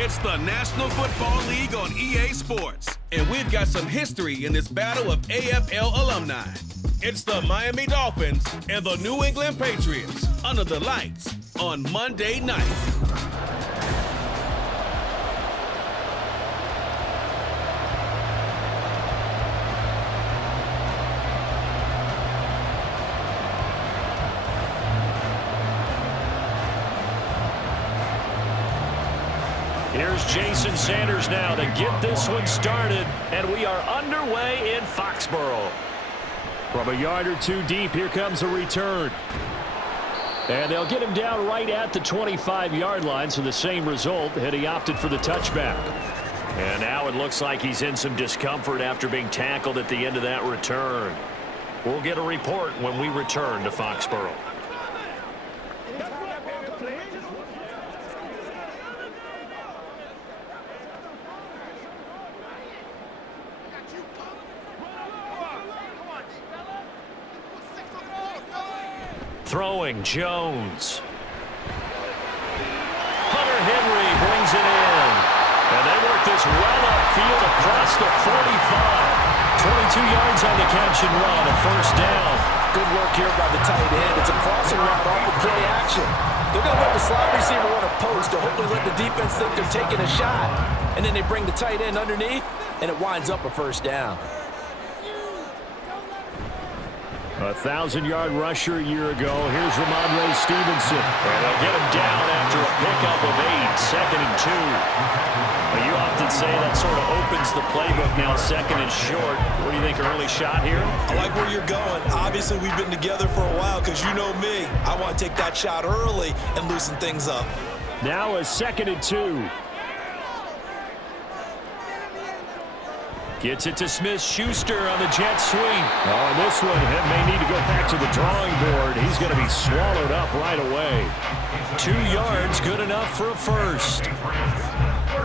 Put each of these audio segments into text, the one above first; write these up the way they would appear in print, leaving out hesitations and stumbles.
It's the National Football League on EA Sports, and we've got some history in this battle of AFL alumni. It's the Miami Dolphins and the New England Patriots under the lights on Monday night. Here's Jason Sanders now to get this one started, and we are underway in Foxborough. From a yard or two deep, here comes a return. And they'll get him down right at the 25-yard line, so the same result had he opted for the touchback. And now it looks like he's in some discomfort after being tackled at the end of that return. We'll get a report when we return to Foxborough. Throwing Jones. Hunter Henry brings it in. And they work this well upfield across the 45. 22 yards on the catch and run, a first down. Good work here by the tight end. It's a crossing route off the play action. They're going to let the slot receiver run a post to hopefully let the defense think they're taking a shot. And then they bring the tight end underneath, and it winds up a first down. A 1,000-yard rusher a year ago. Here's Ramondre Stevenson. And they'll get him down after a pickup of 8, second and 2. Well, you often say that sort of opens the playbook now, second and short. What do you think, early shot here? I like where you're going. Obviously, we've been together for a while because you know me. I want to take that shot early and loosen things up. Now a second and 2. Gets it to Smith-Schuster on the jet sweep. Oh, and this one may need to go back to the drawing board. He's going to be swallowed up right away. 2 yards, good enough for a first.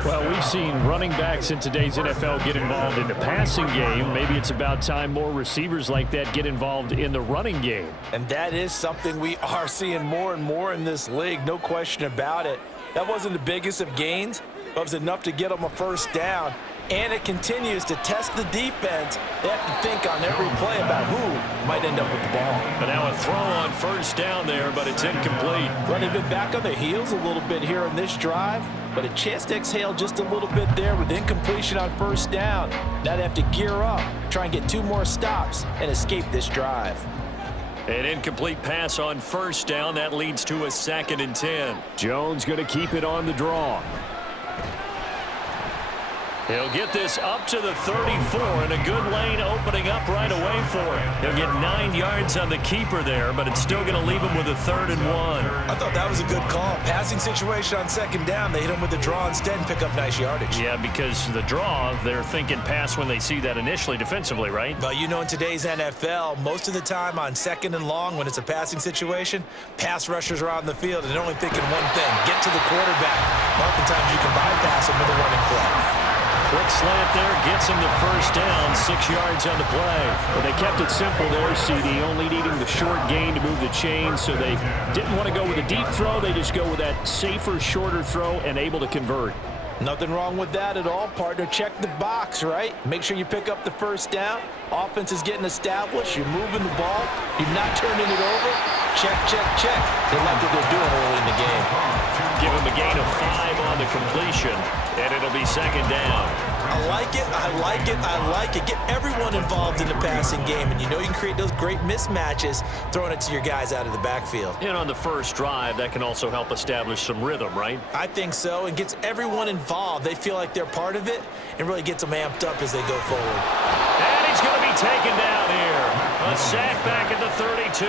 Well, we've seen running backs in today's NFL get involved in the passing game. Maybe it's about time more receivers like that get involved in the running game. And that is something we are seeing more and more in this league, no question about it. That wasn't the biggest of gains, but it was enough to get them a first down. And it continues to test the defense. They have to think on every play about who might end up with the ball. But now a throw on first down there, but it's incomplete. Well, they've been back on their heels a little bit here on this drive, but a chance to exhale just a little bit there with incompletion on first down. Now they have to gear up, try and get 2 more stops, and escape this drive. An incomplete pass on first down. That leads to a second and 10. Jones going to keep it on the draw. He'll get this up to the 34, and a good lane opening up right away for him. He'll get 9 yards on the keeper there, but it's still going to leave him with a 3rd and 1. I thought that was a good call. Passing situation on second down. They hit him with the draw instead and pick up nice yardage. Yeah, because the draw, they're thinking pass when they see that initially defensively, right? But you know, in today's NFL, most of the time on second and long, when it's a passing situation, pass rushers are on the field, and they're only thinking one thing: get to the quarterback. Oftentimes you can bypass him with a running play. Quick slant there, gets him the first down, 6 yards on the play. Well, they kept it simple there, CD, only needing the short gain to move the chain, so they didn't want to go with a deep throw. They just go with that safer, shorter throw and able to convert. Nothing wrong with that at all, partner. Check the box, right? Make sure you pick up the first down. Offense is getting established. You're moving the ball. You're not turning it over. Check, check, check. They like what they're doing early in the game. Give him a gain of 5 on the completion, and it'll be second down. I like it, I like it, I like it. Get everyone involved in the passing game, and you know you can create those great mismatches throwing it to your guys out of the backfield. And on the first drive, that can also help establish some rhythm, right? I think so, and gets everyone involved. They feel like they're part of it, and really gets them amped up as they go forward. And he's going to be taken down here. A sack back at the 32.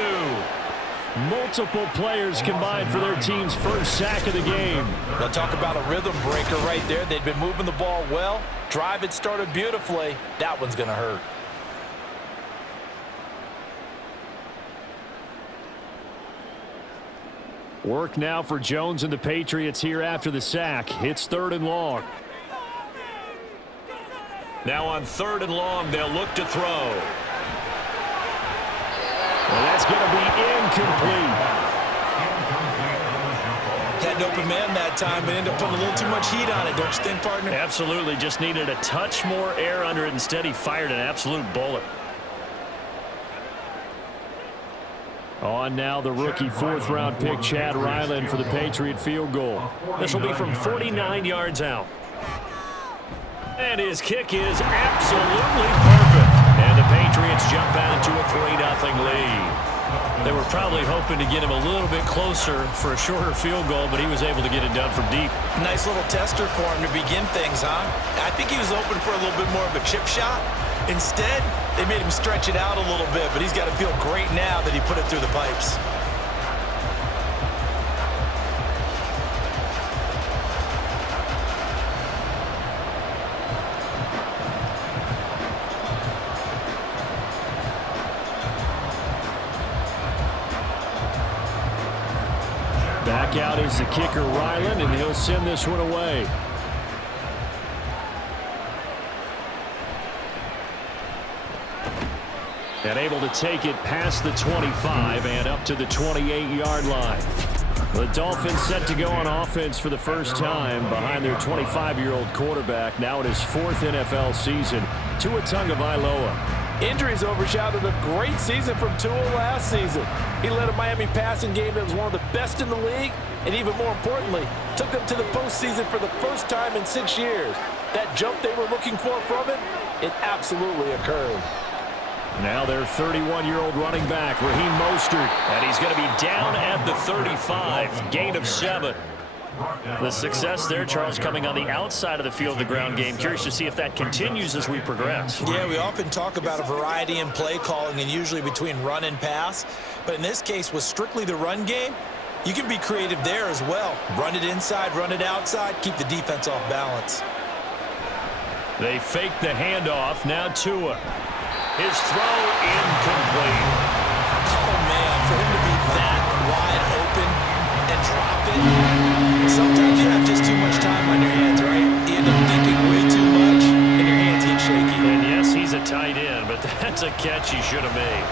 Multiple players combined for their team's first sack of the game. Now talk about a rhythm breaker right there. They've been moving the ball well. Drive had started beautifully. That one's going to hurt. Work now for Jones and the Patriots here after the sack. It's 3rd and long. Now on 3rd and long, they'll look to throw. Well, that's going to be incomplete. Had an open man that time, but ended up putting a little too much heat on it, don't you think, partner? Absolutely. Just needed a touch more air under it. Instead, he fired an absolute bullet. On now the rookie fourth-round pick, Chad Ryland, for the Patriot field goal. This will be from 49 yards out. And his kick is absolutely perfect. And the Patriots jump out to a 3-0 lead. They were probably hoping to get him a little bit closer for a shorter field goal, but he was able to get it done from deep. Nice little tester for him to begin things, huh? I think he was open for a little bit more of a chip shot. Instead, they made him stretch it out a little bit, but he's got to feel great now that he put it through the pipes. Back out is the kicker, Ryland, and he'll send this one away. And able to take it past the 25 and up to the 28-yard line. The Dolphins set to go on offense for the first time behind their 25-year-old quarterback, now in his fourth NFL season, Tua Tagovailoa. Injuries overshadowed a great season from Tua last season. He led a Miami passing game that was one of the best in the league, and even more importantly, took them to the postseason for the first time in 6 years. That jump they were looking for from him, it absolutely occurred. Now their 31-year-old running back, Raheem Mostert, and he's going to be down at the 35, gain of 7. The success there, Charles, coming on the outside of the field, the ground game. Curious to see if that continues as we progress. Yeah, we often talk about a variety in play calling and usually between run and pass. But in this case, with strictly the run game, you can be creative there as well. Run it inside, run it outside, keep the defense off balance. They fake the handoff. Now Tua. His throw incomplete. Oh, man, for him to be that wide open and drop it, sometimes you have just too much time on your hands, right? You end up thinking way too much, and your hands get shaky. And yes, he's a tight end, but that's a catch he should have made.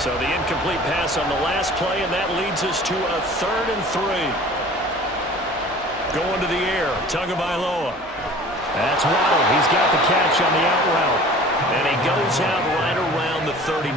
So the incomplete pass on the last play, and that leads us to a 3rd and 3. Going to the air, Tagovailoa. That's Waddle. He's got the catch on the out route. And he goes out right around the 39.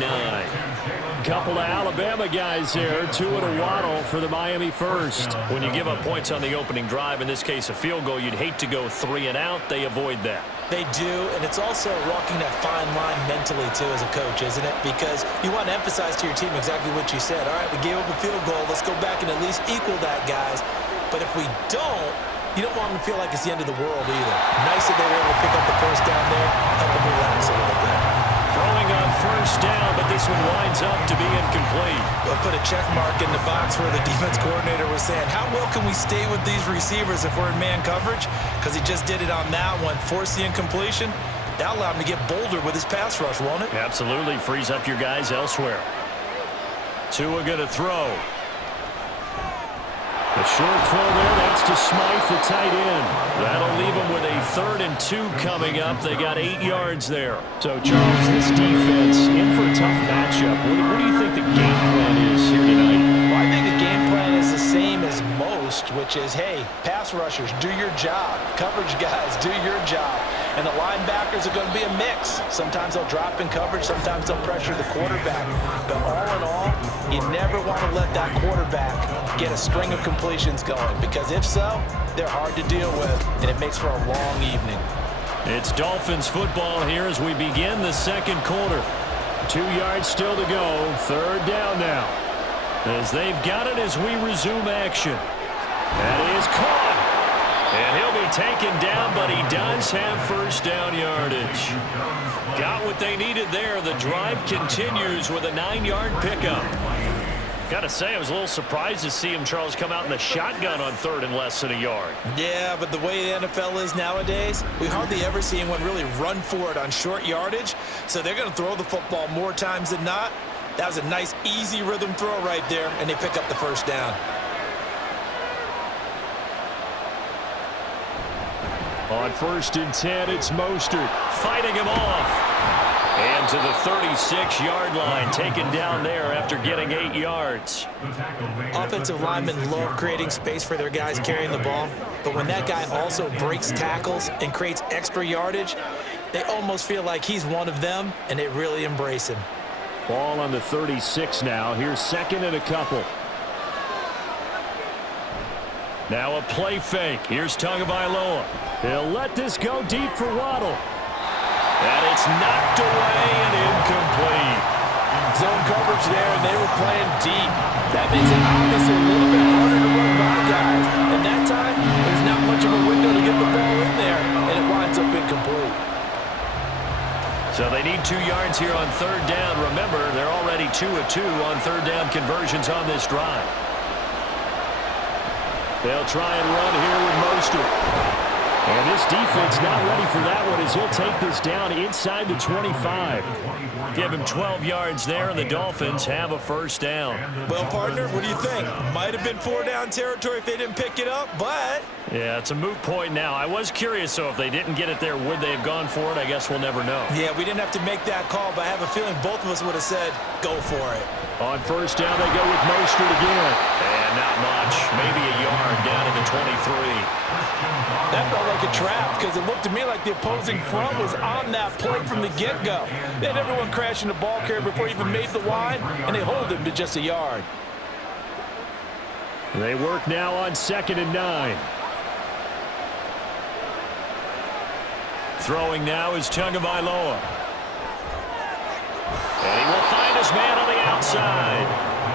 Couple of Alabama guys there, Tua to Waddle for the Miami first. When you give up points on the opening drive, in this case a field goal, you'd hate to go 3 and out. They avoid that. They do, and it's also walking that fine line mentally, too, as a coach, isn't it? Because you want to emphasize to your team exactly what you said. All right, we gave up a field goal. Let's go back and at least equal that, guys. But if we don't, you don't want them to feel like it's the end of the world either. Nice that they were able to pick up the first down there, help them relax a little bit. Throwing on first down, but this one winds up to be incomplete. They'll put a check mark in the box where the defense coordinator was saying, how well can we stay with these receivers if we're in man coverage? Because he just did it on that one, forced the incompletion. That allowed him to get bolder with his pass rush, won't it? Absolutely, frees up your guys elsewhere. Tua going to throw. A short throw there, that's to Smythe, the tight end. That'll leave them with a 3rd and 2 coming up. They got 8 yards there. So, Charles, this defense in for a tough matchup. What do you think the game plan is here tonight? Well, I think the game plan is the same as most, which is, hey, pass rushers, do your job. Coverage guys, do your job. And the linebackers are going to be a mix. Sometimes they'll drop in coverage. Sometimes they'll pressure the quarterback. But all in all, you never want to let that quarterback get a string of completions going, because if so, they're hard to deal with, and it makes for a long evening. It's Dolphins football here as we begin the second quarter. 2 yards still to go. 3rd down now, as they've got it as we resume action. That is caught, and he'll be taken down, but he does have first down yardage. Got what they needed there. The drive continues with a 9-yard pickup. Got to say, I was a little surprised to see him, Charles, come out in the shotgun on 3rd and less than a yard. Yeah, but the way the NFL is nowadays, we hardly ever see anyone really run for it on short yardage. So they're going to throw the football more times than not. That was a nice, easy rhythm throw right there, and they pick up the first down. On 1st and 10, it's Mostert fighting him off. And to the 36-yard line, taken down there after getting 8 yards. Offensive linemen love creating space for their guys carrying the ball, but when that guy also breaks tackles and creates extra yardage, they almost feel like he's one of them, and they really embrace him. Ball on the 36 now. Here's second and a couple. Now a play fake. Here's Tagovailoa. He'll let this go deep for Waddle. And it's knocked away and incomplete. Zone coverage there, and they were playing deep. That makes it obviously a little bit harder to run by guys. And that time, there's not much of a window to get the ball in there, and it winds up incomplete. So they need 2 yards here on third down. Remember, they're already 2 of 2 on third down conversions on this drive. They'll try and run here with Mostert. And this defense not ready for that one as he'll take this down inside the 25. Give him 12 yards there, and the Dolphins have a first down. Well, partner, what do you think? Might have been 4-down territory if they didn't pick it up, but... Yeah, it's a moot point now. I was curious, so if they didn't get it there, would they have gone for it? I guess we'll never know. Yeah, we didn't have to make that call, but I have a feeling both of us would have said, go for it. On first down, they go with Mostert again. And not much. Maybe a yard down to the 23. That felt like a trap because it looked to me like the opposing front was on that play from the get-go. They had everyone crashing the ball carrier before he even made the line, and they hold him to just a yard. They work now on 2nd and 9. Throwing now is Tagovailoa. And he will find his man on the outside.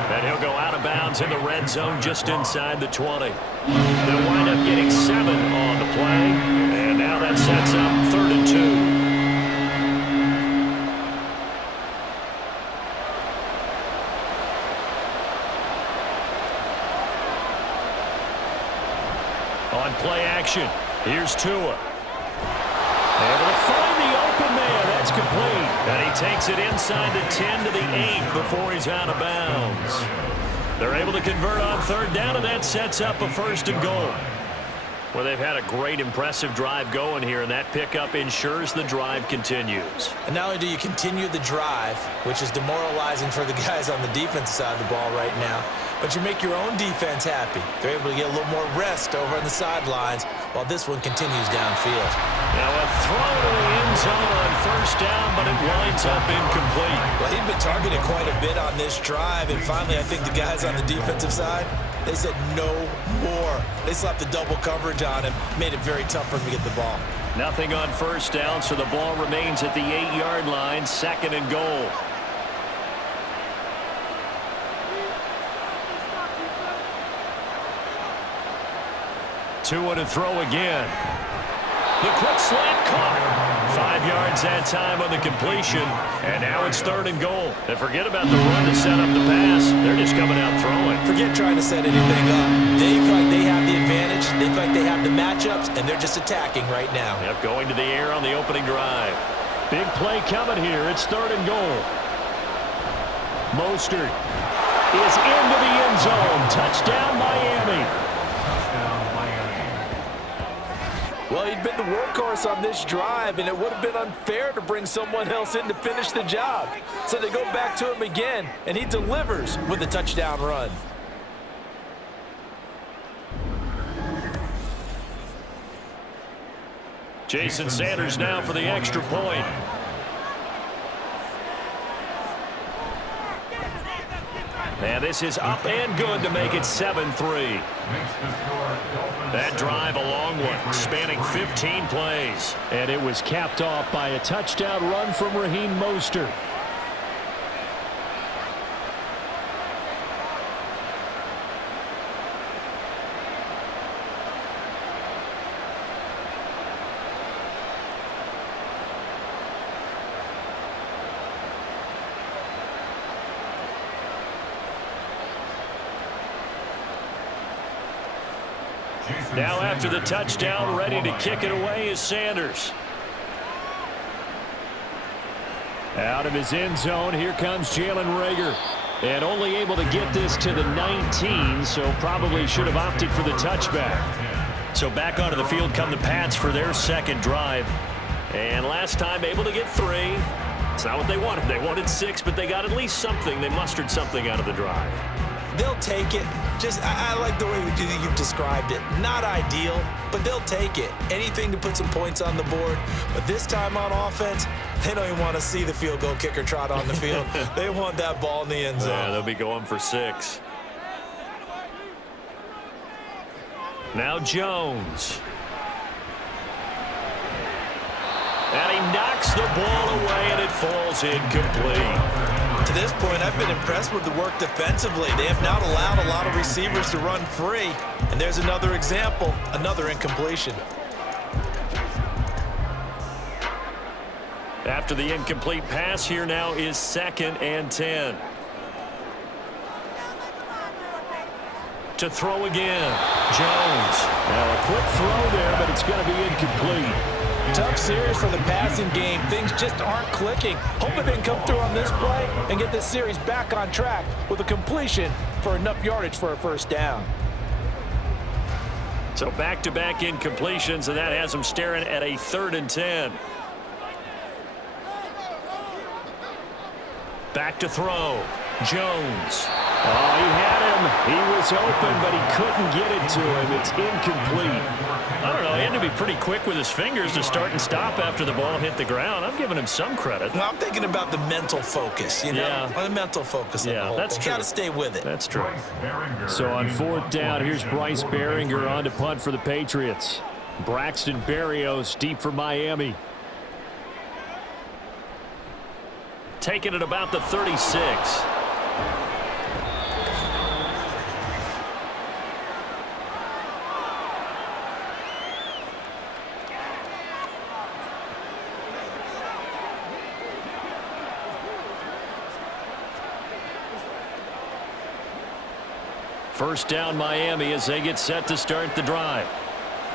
And he'll go out of bounds in the red zone just inside the 20. They'll wind up getting 7 on the play. And now that sets up 3rd and 2. On play action, here's Tua. Able to find the open man. That's complete. And he takes it inside the 10 to the 8 before he's out of bounds. They're able to convert on third down, and that sets up a 1st and goal. Well, they've had a great, impressive drive going here, and that pickup ensures the drive continues. And not only do you continue the drive, which is demoralizing for the guys on the defensive side of the ball right now, but you make your own defense happy. They're able to get a little more rest over on the sidelines while this one continues downfield. Now a throw to the end zone on first down, but it winds up incomplete. Well, he'd been targeted quite a bit on this drive, and finally I think the guys on the defensive side, they said no more. They slapped the double coverage on him, made it very tough for him to get the ball. Nothing on first down, so the ball remains at the 8-yard line, 2nd and goal. Tua to throw again. The quick slant caught. 5 yards that time on the completion, and now it's 3rd and goal. And forget about the run to set up the pass. They're just coming out throwing. Forget trying to set anything up. They feel like they have the advantage. They feel like they have the matchups, and they're just attacking right now. Yep, going to the air on the opening drive. Big play coming here. It's 3rd and goal. Mostert is into the end zone. Touchdown, Miami. Well, he'd been the workhorse on this drive, and it would have been unfair to bring someone else in to finish the job. So they go back to him again, and he delivers with a touchdown run. Jason Sanders now for the extra point. And this is up and good to make it 7-3. That drive, a long one, spanning 15 plays. And it was capped off by a touchdown run from Raheem Mostert. Now after the touchdown, ready to kick it away is Sanders. Out of his end zone, here comes Jalen Reagor. And only able to get this to the 19, so probably should have opted for the touchback. So back onto the field come the Pats for their second drive. And last time able to get 3. It's not what they wanted. They wanted 6, but they got at least something. They mustered something out of the drive. They'll take it. I like the way you've described it. Not ideal, but they'll take it. Anything to put some points on the board. But this time on offense, they don't even want to see the field goal kicker trot on the field. They want that ball in the end zone. Yeah, they'll be going for 6. Now Jones. And he knocks the ball away, and it falls incomplete. To this point, I've been impressed with the work defensively. They have not allowed a lot of receivers to run free. And there's another example, another incompletion. After the incomplete pass, here now is 2nd and 10. To throw again, Jones. Now a quick throw there, but it's going to be incomplete. Tough series for the passing game. Things just aren't clicking. Hoping they can come through on this play and get this series back on track with a completion for enough yardage for a first down. So back-to-back incompletions, and that has them staring at a 3rd and 10. Back to throw. Jones. Oh, he had him. He was open, but he couldn't get it to him. It's incomplete. I don't know. He had to be pretty quick with his fingers to start and stop after the ball hit the ground. I'm giving him some credit. Well, I'm thinking about the mental focus, you know? Yeah. The mental focus. Yeah, that's true. Got to stay with it. That's true. So on 4th down, here's Bryce Behringer on to punt for the Patriots. Braxton Berrios deep for Miami. Taking it about the 36. First down Miami as they get set to start the drive.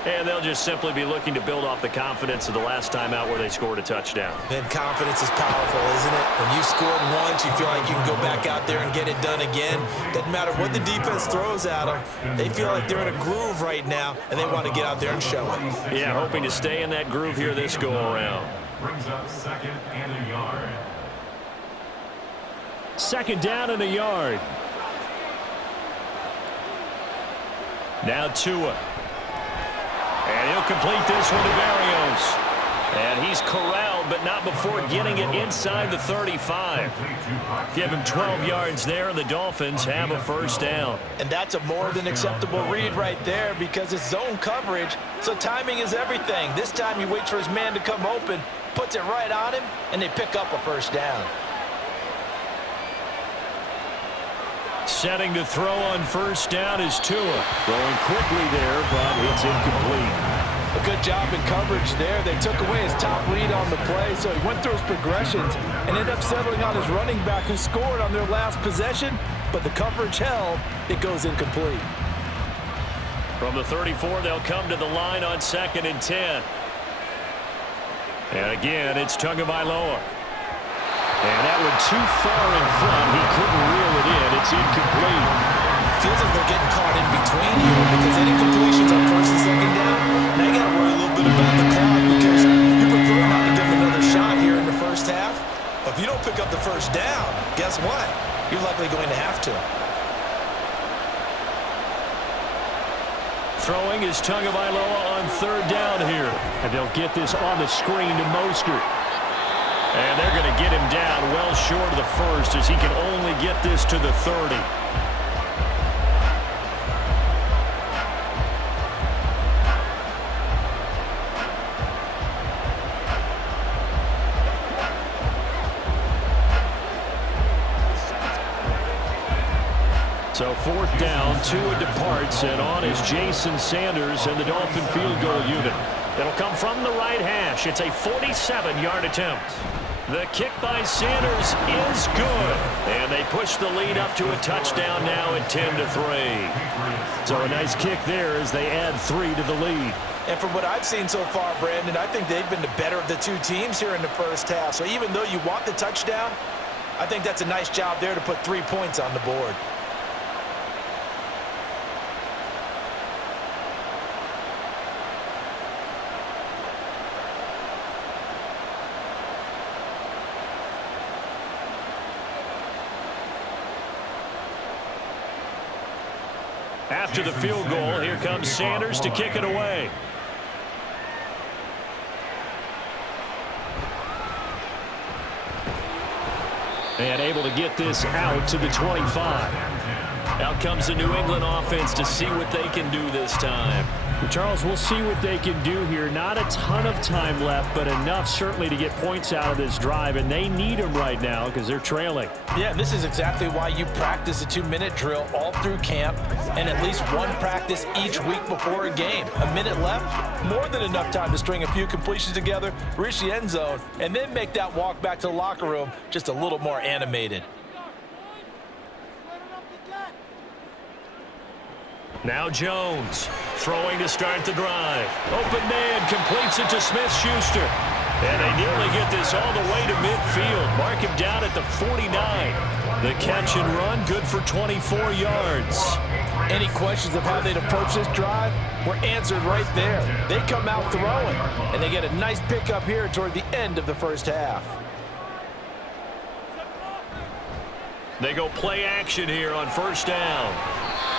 And they'll just simply be looking to build off the confidence of the last time out where they scored a touchdown. And confidence is powerful, isn't it? When you scored once, you feel like you can go back out there and get it done again. Doesn't matter what the defense throws at them. They feel like they're in a groove right now, and they want to get out there and show it. Yeah, hoping to stay in that groove here this go-around. Brings up 2nd and a yard. 2nd down and a yard. Now Tua. And he'll complete this one to Berrios. And he's corralled, but not before getting it inside the 35. Give him 12 yards there, and the Dolphins have a first down. And that's a more than acceptable read right there because it's zone coverage, so timing is everything. This time he waits for his man to come open, puts it right on him, and they pick up a first down. Setting to throw on first down is Tua. Throwing quickly there, but it's incomplete. A good job in coverage there. They took away his top read on the play, so he went through his progressions and ended up settling on his running back who scored on their last possession, but the coverage held. It goes incomplete. From the 34, they'll come to the line on 2nd and 10. And again, it's Tagovailoa. And that one too far in front. He couldn't reel it in. It's incomplete. Feels like they're getting caught in between here because any completions on 1st and 2nd down, now you got to worry a little bit about the clock because you prefer not to give them another shot here in the first half. But if you don't pick up the first down, guess what? You're likely going to have to. Throwing is Tagovailoa on 3rd down here. And they'll get this on the screen to Mostert. And they're going to get him down well short of the first as he can only get this to the 30. So 4th down, Tua departs, and on is Jason Sanders and the Dolphin field goal unit. It'll come from the right hash. It's a 47-yard attempt. The kick by Sanders is good. And they push the lead up to a touchdown now at 10-3. So a nice kick there as they add 3 to the lead. And from what I've seen so far, Brandon, I think they've been the better of the two teams here in the first half. So even though you want the touchdown, I think that's a nice job there to put 3 points on the board. after the field goal. Here comes Sanders to kick it away. And able to get this out to the 25. Out comes the New England offense to see what they can do this time. Well, Charles, we'll see what they can do here. Not a ton of time left, but enough certainly to get points out of this drive, and they need them right now because they're trailing. Yeah, this is exactly why you practice a 2-minute drill all through camp and at least one practice each week before a game. A minute left, more than enough time to string a few completions together, reach the end zone, and then make that walk back to the locker room just a little more animated. Now Jones throwing to start the drive. Open man completes it to Smith-Schuster. And they nearly get this all the way to midfield. Mark him down at the 49. The catch and run good for 24 yards. Any questions of how they'd approach this drive were answered right there. They come out throwing, and they get a nice pickup here toward the end of the first half. They go play action here on first down.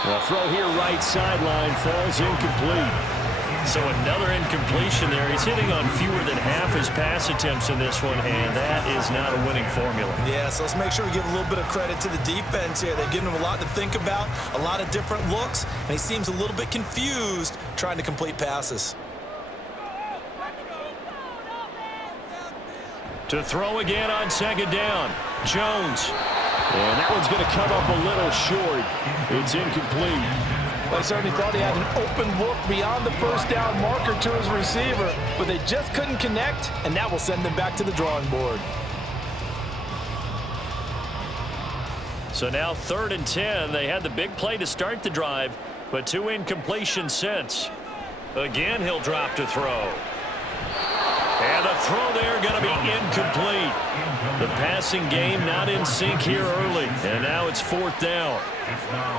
The throw here right sideline falls incomplete. So another incompletion there. He's hitting on fewer than half his pass attempts in this one, and that is not a winning formula. Yeah, so let's make sure we give a little bit of credit to the defense here. They've given him a lot to think about, a lot of different looks, and he seems a little bit confused trying to complete passes. To throw again on second down. Jones. And that one's going to come up a little short. It's incomplete. I certainly thought he had an open look beyond the first down marker to his receiver, but they just couldn't connect, and that will send them back to the drawing board. So now 3rd and 10. They had the big play to start the drive, but 2 incompletions since. Again, he'll drop to throw. And the throw there going to be incomplete. The passing game not in sync here early. And now it's 4th down.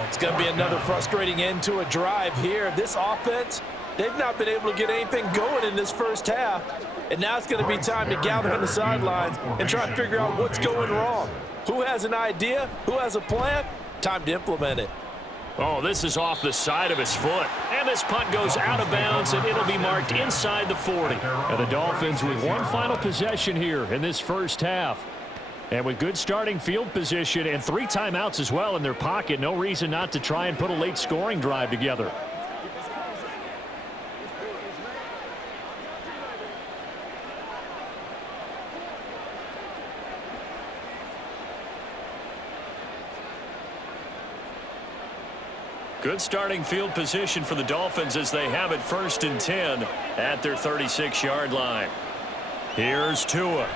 It's going to be another frustrating end to a drive here. This offense, they've not been able to get anything going in this first half. And now it's going to be time to gather on the sidelines and try to figure out what's going wrong. Who has an idea? Who has a plan? Time to implement it. Oh, this is off the side of his foot. And this punt goes out of bounds, and it'll be marked inside the 40. And the Dolphins with one final possession here in this first half. And with good starting field position and 3 timeouts as well in their pocket, no reason not to try and put a late scoring drive together. Good starting field position for the Dolphins as they have it 1st and 10 at their 36-yard line. Here's Tua.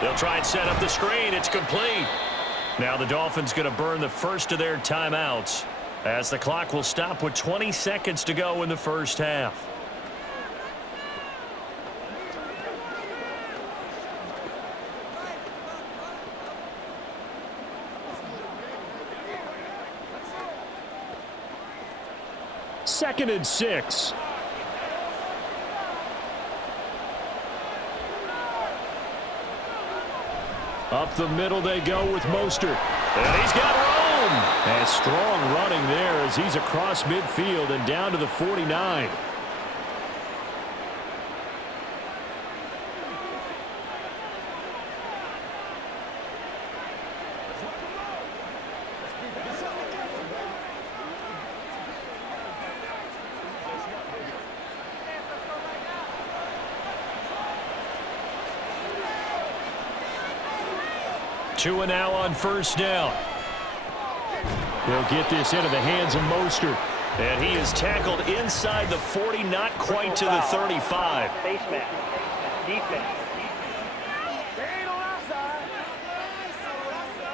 They'll try and set up the screen. It's complete. Now the Dolphins going to burn the first of their timeouts as the clock will stop with 20 seconds to go in the first half. Second and 6. Up the middle they go with Mostert. And he's got room. And strong running there as he's across midfield and down to the 49. Tua now on first down. He'll get this into the hands of Mostert. And he is tackled inside the 40, not quite to the 35. Face mask. Defense.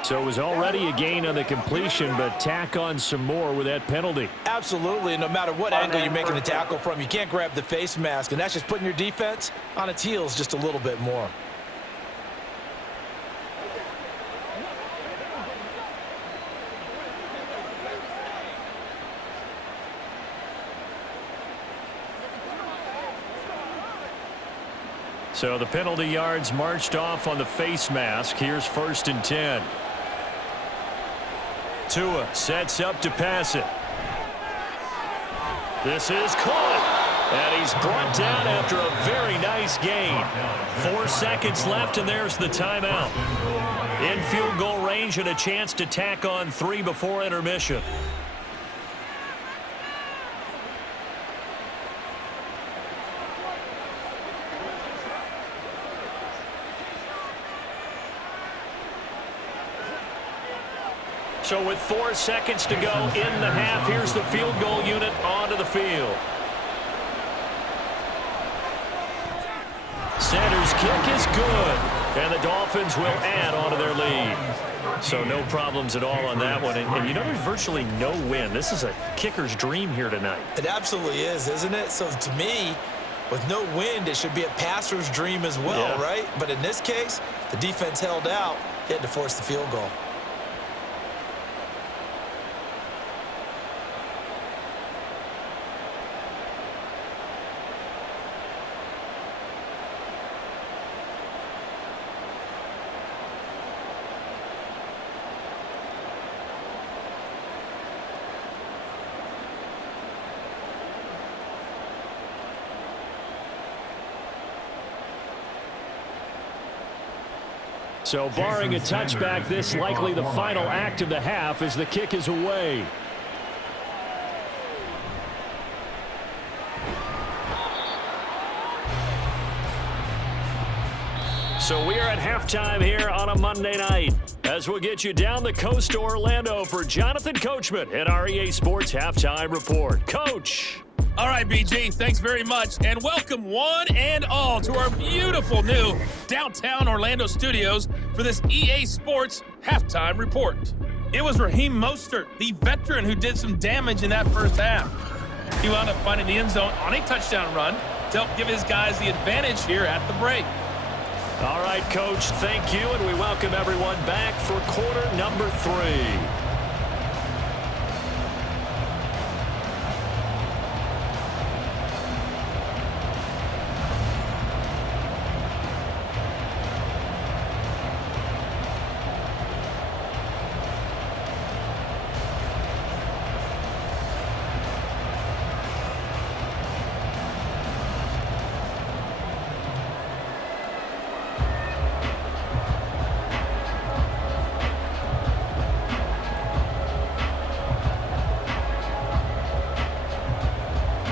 So it was already a gain on the completion, but tack on some more with that penalty. Absolutely, and no matter what angle you're making the tackle from, you can't grab the face mask, and that's just putting your defense on its heels just a little bit more. So the penalty yards marched off on the face mask. Here's 1st and 10. Tua sets up to pass it. This is caught, and he's brought down after a very nice gain. 4 seconds left, and there's the timeout. In field goal range and a chance to tack on 3 before intermission. So with 4 seconds to go in the half, here's the field goal unit onto the field. Sanders' kick is good, and the Dolphins will add onto their lead. So no problems at all on that one. And you know, there's virtually no win. This is a kicker's dream here tonight. It absolutely is, isn't it? So to me, with no wind, it should be a passer's dream as well, right? But in this case, the defense held out. They had to force the field goal. So barring a touchback, this likely the final act of the half as the kick is away. So we are at halftime here on a Monday night as we'll get you down the coast to Orlando for Jonathan Coachman at our EA Sports Halftime Report. Coach. All right, BG, thanks very much, and welcome one and all to our beautiful new downtown Orlando studios for this EA Sports Halftime Report. It was Raheem Mostert, the veteran, who did some damage in that first half. He wound up finding the end zone on a touchdown run to help give his guys the advantage here at the break. All right, Coach, thank you, and we welcome everyone back for quarter number 3.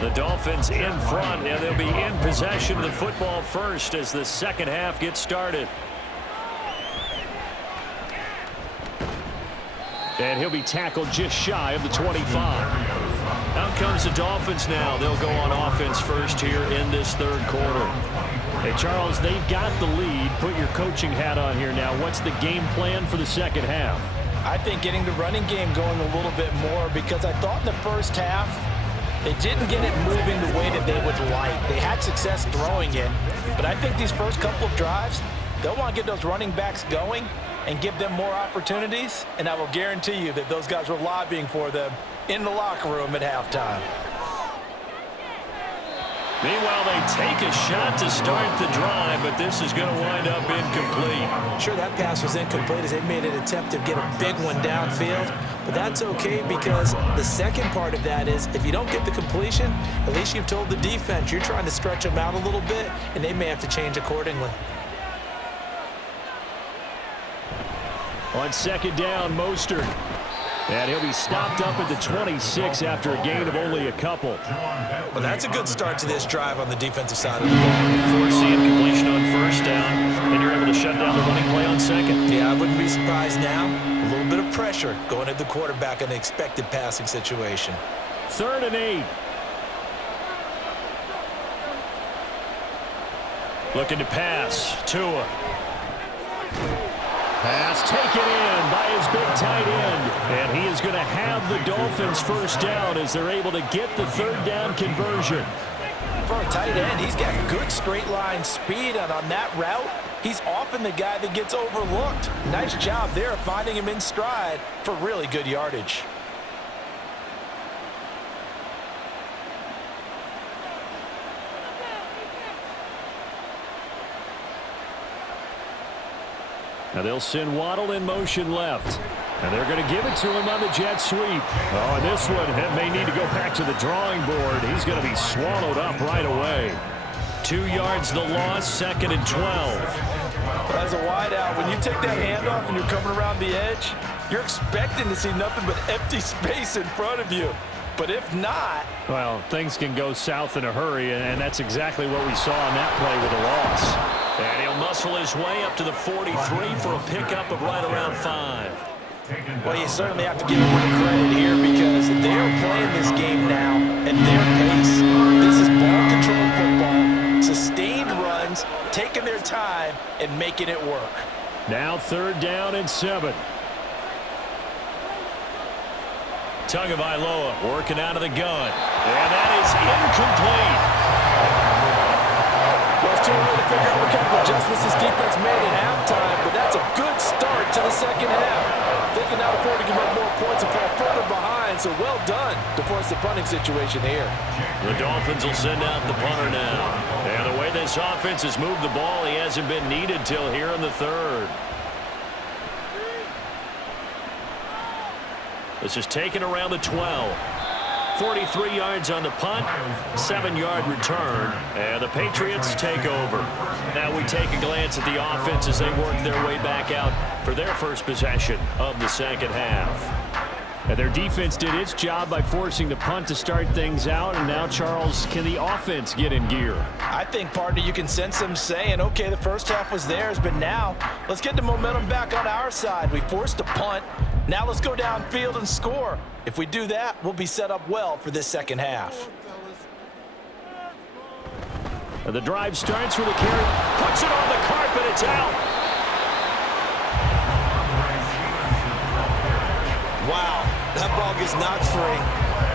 The Dolphins in front, and they'll be in possession of the football first as the second half gets started. And he'll be tackled just shy of the 25. Out comes the Dolphins now. They'll go on offense first here in this third quarter. Hey, Charles, they've got the lead. Put your coaching hat on here now. What's the game plan for the second half? I think getting the running game going a little bit more, because I thought in the first half they didn't get it moving the way that they would like. They had success throwing it, but I think these first couple of drives, they'll want to get those running backs going and give them more opportunities, and I will guarantee you that those guys were lobbying for them in the locker room at halftime. Meanwhile, they take a shot to start the drive, but this is going to wind up incomplete. Sure, that pass was incomplete as they made an attempt to get a big one downfield, but that's okay because the second part of that is if you don't get the completion, at least you've told the defense you're trying to stretch them out a little bit, and they may have to change accordingly. On second down, Mostert. And he'll be stopped up at the 26 after a gain of only a couple. Well, that's a good start to this drive on the defensive side of the ball. Forcing incompletion on first down, and you're able to shut down the running play on second. Yeah, I wouldn't be surprised now. A little bit of pressure going at the quarterback in an expected passing situation. 3rd and 8. Looking to pass. Tua. Pass taken in by his big tight end. And he is going to have the Dolphins first down as they're able to get the third down conversion. For a tight end, he's got good straight line speed, and on that route, he's often the guy that gets overlooked. Nice job there of finding him in stride for really good yardage. Now they'll send Waddle in motion left. And they're going to give it to him on the jet sweep. Oh, and this one may need to go back to the drawing board. He's going to be swallowed up right away. 2 yards the loss, 2nd and 12. As a wideout, when you take that handoff and you're coming around the edge, you're expecting to see nothing but empty space in front of you. But if not... Well, things can go south in a hurry, and that's exactly what we saw on that play with a loss. And he'll muscle his way up to the 43 for a pickup of right around 5. Well, you certainly have to give them credit here because they are playing this game now at their pace. This is ball control football, sustained runs, taking their time, and making it work. Now 3rd down and 7. Tagovailoa working out of the gun. And that is incomplete. Well, it's too early to figure out what kind of adjustments this defense made at halftime, but that's a good start to the second half. They can now afford to give up more points and fall further behind, so well done to force the punting situation here. The Dolphins will send out the punter now. And the way this offense has moved the ball, he hasn't been needed till here in the 3rd. This is taken around the 12. 43 yards on the punt, 7-yard return, and the Patriots take over. Now we take a glance at the offense as they work their way back out for their first possession of the second half. And their defense did its job by forcing the punt to start things out, and now, Charles, can the offense get in gear? I think, partner, you can sense them saying, okay, the first half was theirs, but now let's get the momentum back on our side. We forced a punt. Now let's go downfield and score. If we do that, we'll be set up well for this second half. The drive starts with a carry. Puts it on the carpet. It's out. Wow, that ball gets knocked free,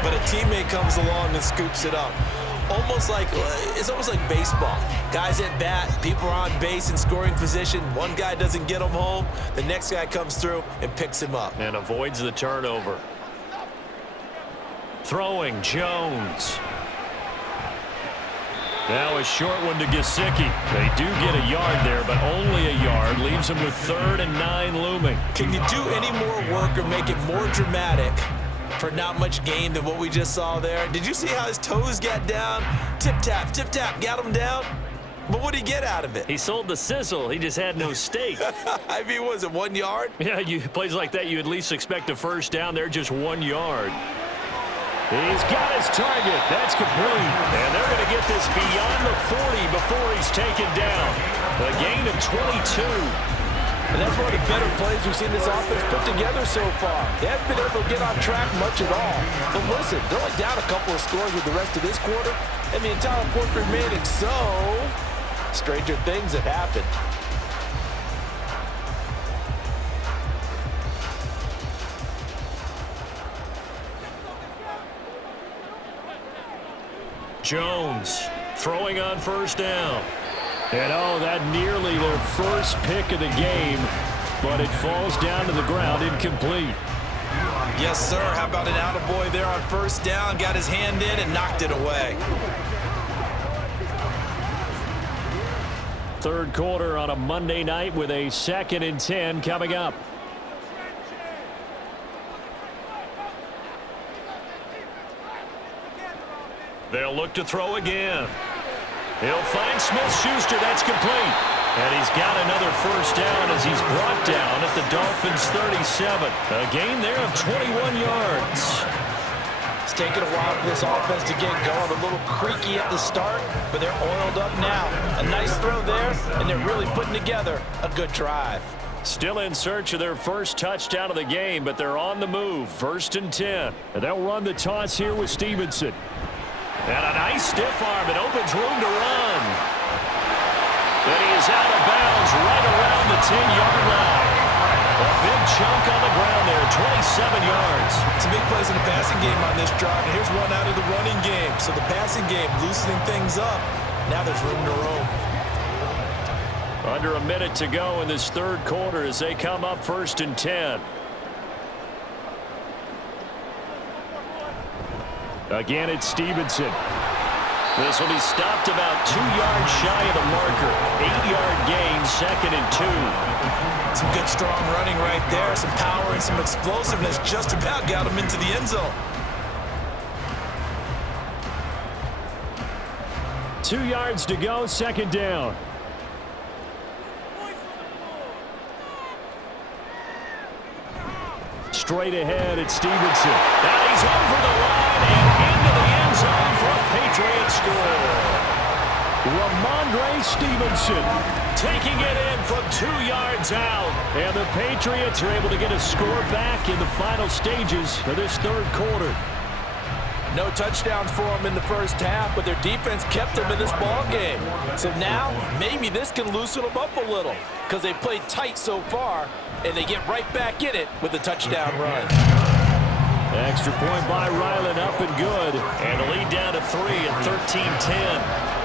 but a teammate comes along and scoops it up. It's almost like baseball. Guys at bat, people are on base in scoring position. One guy doesn't get him home. The next guy comes through and picks him up. And avoids the turnover. Throwing, Jones. Now a short one to Gesicki. They do get a yard there, but only a yard. Leaves them with 3rd and 9 looming. Can you do any more work or make it more dramatic for not much gain than what we just saw there? Did you see how his toes got down? Tip-tap, got him down. But what did he get out of it? He sold the sizzle. He just had no steak. I mean, was it 1 yard? Yeah, plays like that, you at least expect a first down. They're just 1 yard. He's got his target. That's complete. And they're going to get this beyond the 40 before he's taken down. A gain of 22. And that's one of the better plays we've seen this offense put together so far. They haven't been able to get on track much at all. But listen, they're only down a couple of scores with the rest of this quarter, and the entire fourth remaining, so stranger things have happened. Jones throwing on first down. And that nearly their first pick of the game, but it falls down to the ground incomplete. Yes, sir. How about an attaboy there on first down? Got his hand in and knocked it away. 3rd quarter on a Monday night with a 2nd and 10 coming up. They'll look to throw again. He'll find Smith-Schuster. That's complete. And he's got another first down as he's brought down at the Dolphins' 37. A gain there of 21 yards. It's taken a while for this offense to get going. A little creaky at the start, but they're oiled up now. A nice throw there, and they're really putting together a good drive. Still in search of their first touchdown of the game, but they're on the move. 1st and 10. And they'll run the toss here with Stevenson. And a nice stiff arm. It opens room to run. But he is out of bounds right around the 10-yard line. A big chunk on the ground there, 27 yards. Some big plays in the passing game on this drive. And here's one out of the running game. So the passing game loosening things up. Now there's room to roam. Under a minute to go in this 3rd quarter as they come up 1st and 10. Again, it's Stevenson. This will be stopped about 2 yards shy of the marker. 8-yard gain, 2nd and 2. Some good, strong running right there. Some power and some explosiveness just about got him into the end zone. 2 yards to go, second down. Straight ahead, it's Stevenson. And he's over the line and into the end zone for a Patriots score. Ramondre Stevenson Taking it in from 2 yards out. And the Patriots are able to get a score back in the final stages of this third quarter. No touchdowns for them in the first half, but their defense kept them in this ball game. So now, maybe this can loosen them up a little because they played tight so far, and they get right back in it with a touchdown run. Extra point by Ryland, up and good. And the lead down to 3 at 13-10.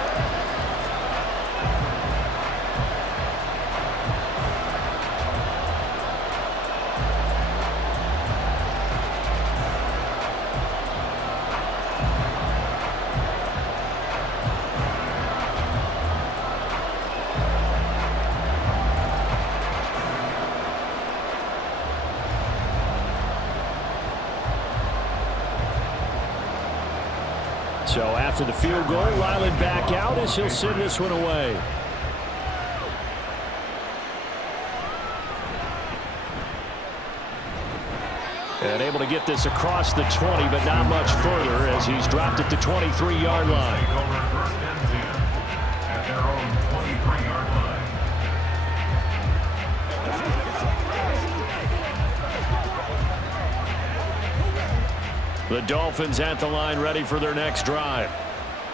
So after the field goal, Ryland back out as he'll send this one away. And able to get this across the 20, but not much further as he's dropped at the 23-yard line. First and 10 at their own 23-yard line. The Dolphins at the line, ready for their next drive.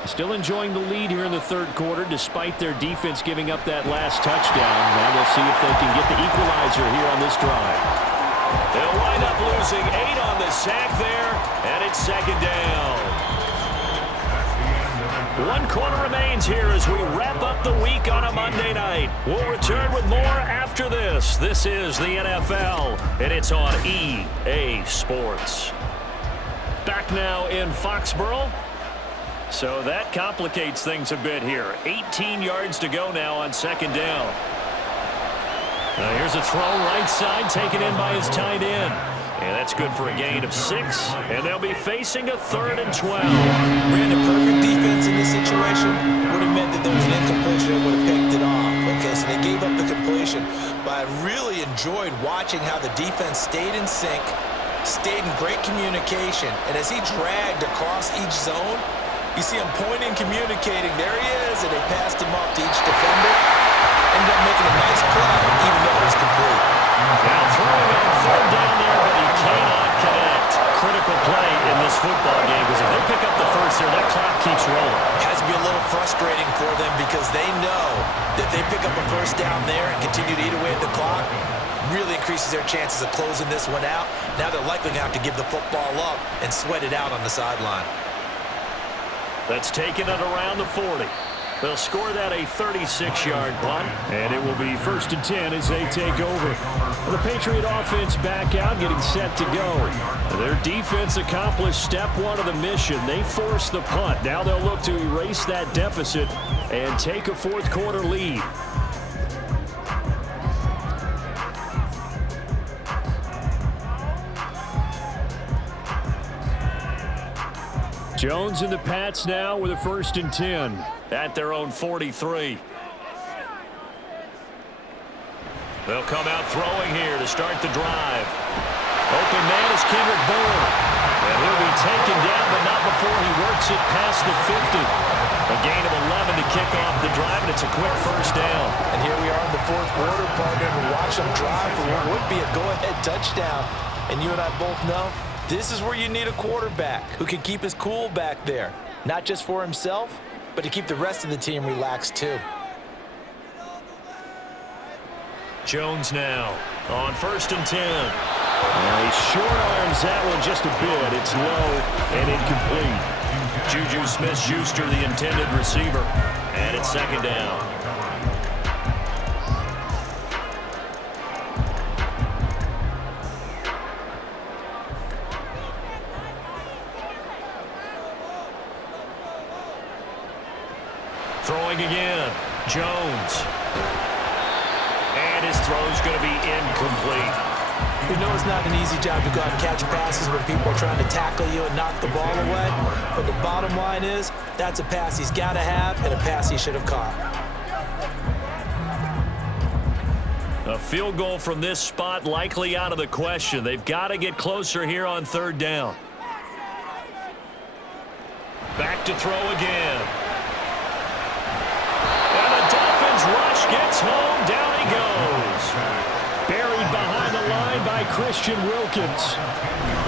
Still enjoying the lead here in the third quarter, despite their defense giving up that last touchdown. Now we'll see if they can get the equalizer here on this drive. They'll wind up losing 8 on the sack there, and it's second down. 1 quarter remains here as we wrap up the week on a Monday night. We'll return with more after this. This is the NFL, and it's on EA Sports. Back now in Foxborough. So that complicates things a bit here. 18 yards to go now on second down. Now here's a throw right side taken in by his tight end. And that's good for a gain of 6. And they'll be facing a 3rd and 12. Ran a perfect defense in this situation. Would have meant that there was an incompletion that would have picked it off. Okay, so they gave up the completion. But I really enjoyed watching how the defense stayed in sync, stayed in great communication, and as he dragged across each zone, you see him pointing, communicating. There he is, and they passed him off to each defender. Ended up making a nice play, even though it was complete. Now throwing on 3rd down there, but he cannot connect. Critical play in this football game, because if they pick up the first here, that clock keeps rolling. It has to be a little frustrating for them because they know that they pick up a first down there and continue to eat away at the clock. Really increases their chances of closing this one out. Now they're likely going to have to give the football up and sweat it out on the sideline. That's taken it around the 40. They'll score that a 36-yard punt. And it will be 1st and 10 as they take over. The Patriot offense back out, getting set to go. Their defense accomplished step 1 of the mission. They forced the punt. Now they'll look to erase that deficit and take a 4th quarter lead. Jones and the Pats now with a 1st and 10. At their own 43. They'll come out throwing here to start the drive. Open man is Kendrick Bourne. And he'll be taken down, but not before he works it past the 50. A gain of 11 to kick off the drive, and it's a quick first down. And here we are in the 4th quarter, partner, and watch them drive for what would be a go-ahead touchdown. And you and I both know this is where you need a quarterback who can keep his cool back there. Not just for himself, but to keep the rest of the team relaxed too. Jones now on 1st and 10. He short arms that one just a bit. It's low and incomplete. Juju Smith-Schuster, the intended receiver. And it's second down. Throwing again, Jones. And his throw's going to be incomplete. We know it's not an easy job to go out and catch passes when people are trying to tackle you and knock the ball away. But the bottom line is, that's a pass he's got to have and a pass he should have caught. A field goal from this spot likely out of the question. They've got to get closer here on third down. Back to throw again. And the Dolphins rush gets home. Down he goes. Buried behind the line by Christian Wilkins.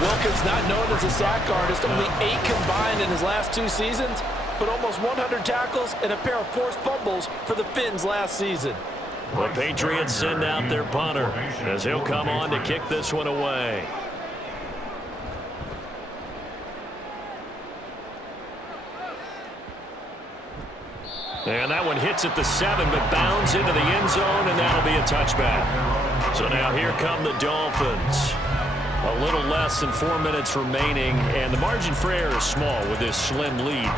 Wilkins, not known as a sack artist, only 8 combined in his last 2 seasons, but almost 100 tackles and a pair of forced fumbles for the Fins last season. The Patriots send out their punter as he'll come on to kick this one away. And that one hits at the 7, but bounds into the end zone, and that'll be a touchback. So now here come the Dolphins. A little less than 4 minutes remaining, and the margin for error is small with this slim lead.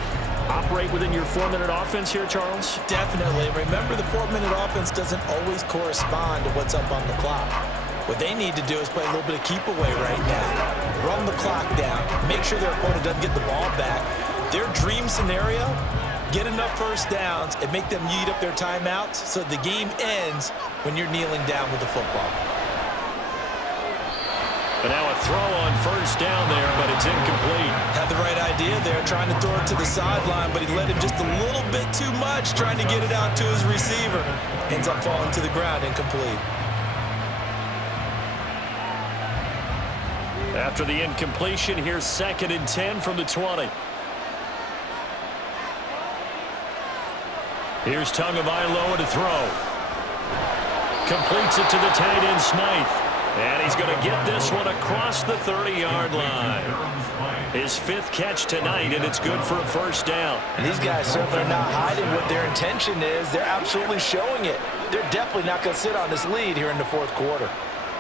Operate within your 4-minute offense here, Charles? Definitely. Remember, the 4-minute offense doesn't always correspond to what's up on the clock. What they need to do is play a little bit of keep away right now. Run the clock down. Make sure their opponent doesn't get the ball back. Their dream scenario, get enough first downs and make them eat up their timeouts so the game ends when you're kneeling down with the football. And now a throw on first down there, but it's incomplete. Had the right idea there, trying to throw it to the sideline, but he let him just a little bit too much, trying to get it out to his receiver. Ends up falling to the ground, incomplete. After the incompletion, here's 2nd and 10 from the 20. Here's Tagovailoa to throw. Completes it to the tight end, Smythe. And he's going to get this one across the 30-yard line. His 5th catch tonight, and it's good for a first down. And these guys certainly are not hiding what their intention is. They're absolutely showing it. They're definitely not going to sit on this lead here in the 4th quarter.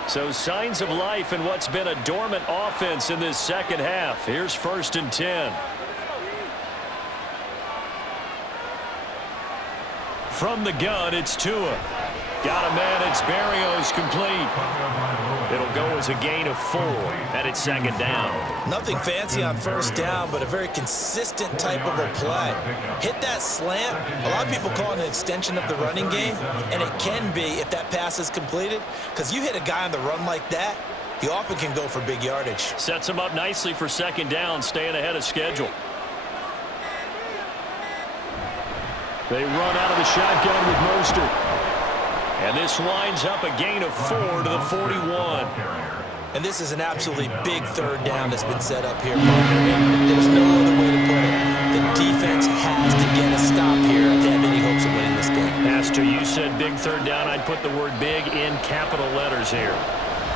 So signs of life in what's been a dormant offense in this second half. Here's 1st and 10. From the gun, it's Tua. Got a man, it's Berrios, complete. It'll go as a gain of 4, and it's 2nd down. Nothing fancy on first down, but a very consistent type of a play. Hit that slant. A lot of people call it an extension of the running game, and it can be if that pass is completed, because you hit a guy on the run like that, he often can go for big yardage. Sets him up nicely for 2nd down, staying ahead of schedule. They run out of the shotgun with Mostert. And this winds up a gain of 4 to the 41. And this is an absolutely big 3rd down that's been set up here, partner. There's no other way to put it. The defense has to get a stop here if they have any hopes of winning this game. Pastor, you said big 3rd down. I'd put the word big in capital letters here.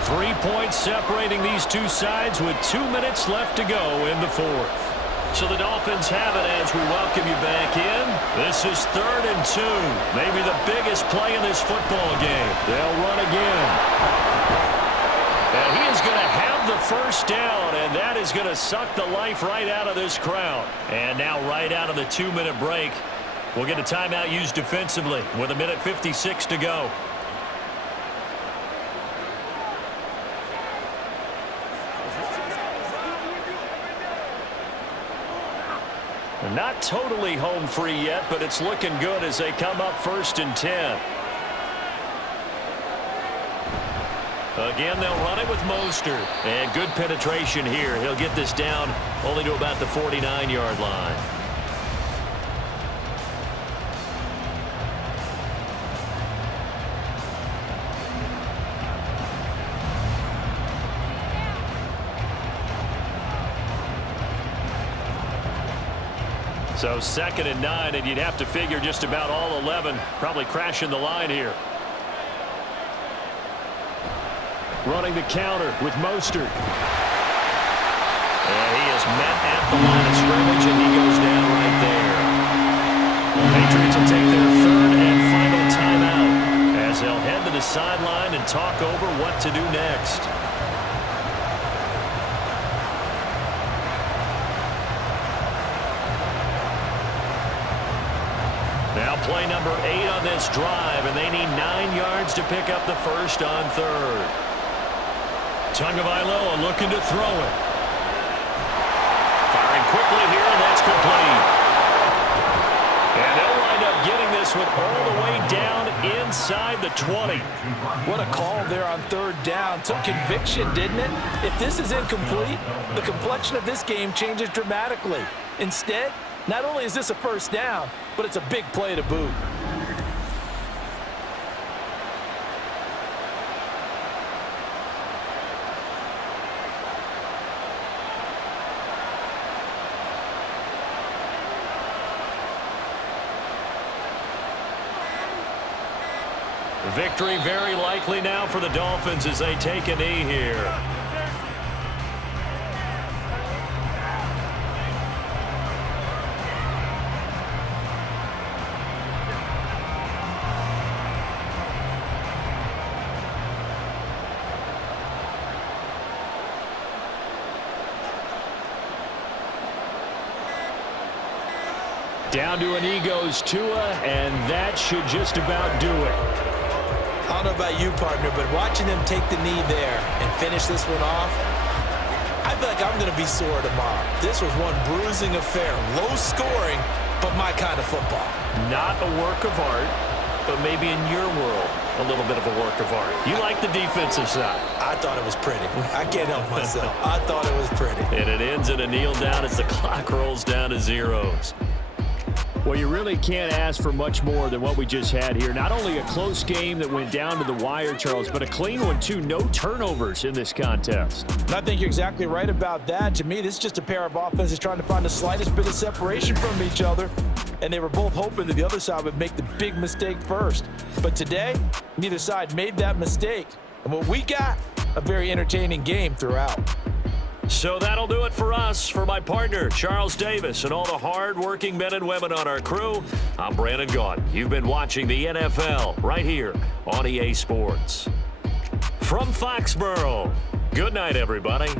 3 points separating these two sides with 2 minutes left to go in the 4th. So the Dolphins have it as we welcome you back in. This is 3rd and 2. Maybe the biggest play in this football game. They'll run again. And he is going to have the first down, and that is going to suck the life right out of this crowd. And now right out of the 2-minute break, we'll get a timeout used defensively with 1:56 to go. Not totally home free yet, but it's looking good as they come up 1st and 10. Again, they'll run it with Mostert. And good penetration here. He'll get this down only to about the 49-yard line. So 2nd and 9, and you'd have to figure just about all 11 probably crashing the line here. Running the counter with Mostert. And he is met at the line of scrimmage, and he goes down right there. The Patriots will take their 3rd and final timeout as they'll head to the sideline and talk over what to do next. Now play number 8 on this drive, and they need 9 yards to pick up the first on 3rd. Tagovailoa looking to throw it. Firing quickly here, and that's complete. And they'll wind up getting this one all the way down inside the 20. What a call there on third down. Took conviction, didn't it? If this is incomplete, the complexion of this game changes dramatically. Instead, not only is this a first down, but it's a big play to boot. Victory very likely now for the Dolphins as they take a knee here. Down to a knee goes Tua, and that should just about do it. I don't know about you, partner, but watching them take the knee there and finish this one off, I feel like I'm going to be sore tomorrow. This was one bruising affair. Low scoring, but my kind of football. Not a work of art, but maybe in your world, a little bit of a work of art. You like the defensive side. I thought it was pretty. I can't help myself. I thought it was pretty. And it ends in a kneel down as the clock rolls down to zeros. Well, you really can't ask for much more than what we just had here. Not only a close game that went down to the wire, Charles, but a clean one, too. No turnovers in this contest. And I think you're exactly right about that. To me, this is just a pair of offenses trying to find the slightest bit of separation from each other. And they were both hoping that the other side would make the big mistake first. But today, neither side made that mistake. And what we got, a very entertaining game throughout. So that'll do it for us. For my partner, Charles Davis, and all the hard-working men and women on our crew, I'm Brandon Gaudin. You've been watching the NFL right here on EA Sports. From Foxborough, good night, everybody.